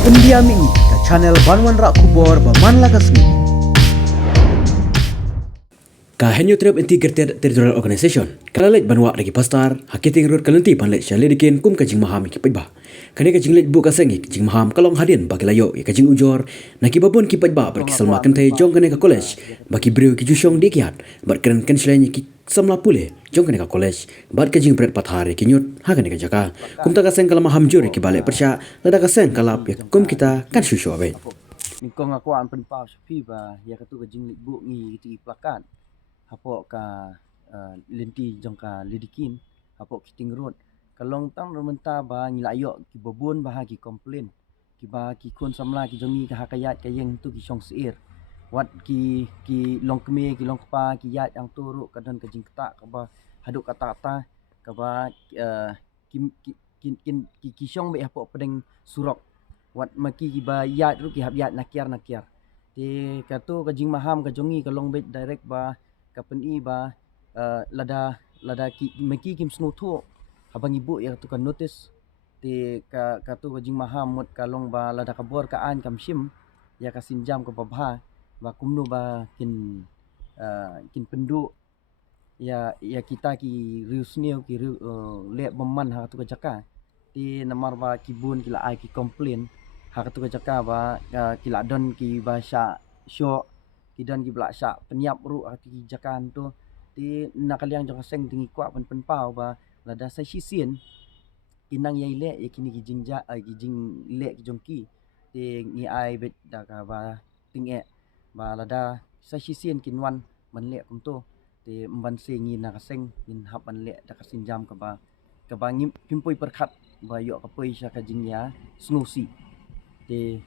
Pendiam ini ke channel Banwan Rak Kubor Baman Lagasmi. Kahenyo Trip Integrated Territorial Organization kalalit banwa lagi pastar hakiting rut kalenti panlet syalidikin kum kajing maham kipaiba kani kajing let bu kasengi kajing maham kalong hadin bagi layo kajing ujor naki babon kipaiba berkisalma kentai jong kane ka college bagi briu ki jusyong dikiat berkeren kan selain ki samla pule jong kane ka college bar kajing bret pathare ki nyut ha kane ka jaka kum ta kaseng kala maham juri ki balik persya lada kaseng kalap ya kum kita kan susyo abe Mingkong aku an penpau sepi ba ya katu kajing bu ngi ti plakan hapo ka lenti jong ka lidikin hapo kiting road kalong tang rementa ba ngilayo ki bobon ba ki komplain ki ba ki kun samla ki jongi ka hakayat kayeng tu ki song seir wat ki long keme ki long pa ki yat yang turu kadan kajing ketak ka ba haduk kata ta ka ba ki song be hapo pedeng surok wat maki ki ba yat ru ki hab yat nakiar ti katu kajing maham ka jongi kalong bet direct ba kapen i ba lada ki maki kim snutu habang ibu ya tu kan notice ti ka tu kajing maham mut kalong ba lada kabor ka an kam sim ya ka sinjam ka babha ba kumnu ba kin pendu ya kita ki riusneu ki le beman ha tu ka jaka ti namar ba kibun kila ai ki complain ha tu ka jaka ba kila don ki ba sya syo kidan ki blak syak penyap ru ki jakan tu ti nakaliang jong seng tingi kwa pen pau ba lada sai sisien kinang yai le kini ki jingja ki jing le ki jong ki ti ngi ai bet da ka ba tinge ba lada sai sisien kinwan man le kum tu ti mban se ngi na ka seng in hap man le da ka sinjam ka ba ngi pimpoi perkhat ba yo ka poi sya ka jing ya snusi ti